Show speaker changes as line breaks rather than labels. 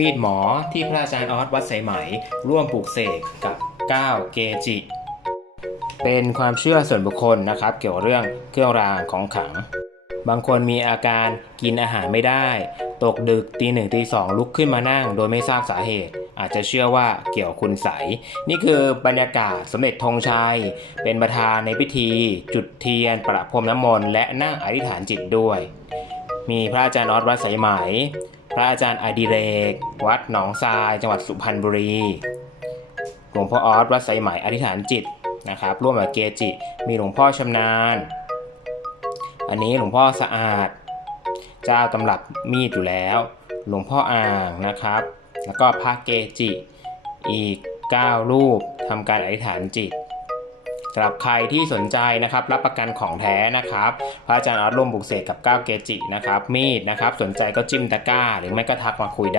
มีดหมอที่พระอาจารย์ออสวัดสายไหม ร่วมปลูกเสกกับ9เกจิ เป็นความเชื่อส่วนบุคคลนะครับ เกี่ยวกับเรื่องเครื่องรางของขลัง บางคนมีอาการกินอาหารไม่ได้ ตกดึกตีหนึ่งตีสองลุกขึ้นมานั่ง โดยไม่ทราบสาเหตุ อาจจะเชื่อว่าเกี่ยวคุณใส นี่คือบรรยากาศสมเด็จธงชัย เป็นประธานในพิธี จุดเทียน ประพรมน้ำมนต์และนั่งอธิษฐานจิตด้วย มีพระอาจารย์ออสวัดสายไหม ระอาจารย์อดิเรก วัดหนองทราย จังหวัดสุพรรณบุรีหลวงพ่อออสวัดสายไหมอธิษฐานจิตนะครับ ร่วมกับเกจิ มีหลวงพ่อชำนาญ อันนี้หลวงพ่อสะอาด เจ้าตำรับมีดอยู่แล้ว หลวงพ่ออ่างนะครับ แล้วก็พระเกจิอีก 9 รูปทำการอธิษฐานจิต สำหรับใครที่สนใจนะครับรับประกันของแท้นะครับพระอาจารย์ออดร่วมบุกเสกกับก้าวเกจินะครับมีดนะครับสนใจก็จิ้มตะกร้า หรือไม่ก็ทักมาคุยได้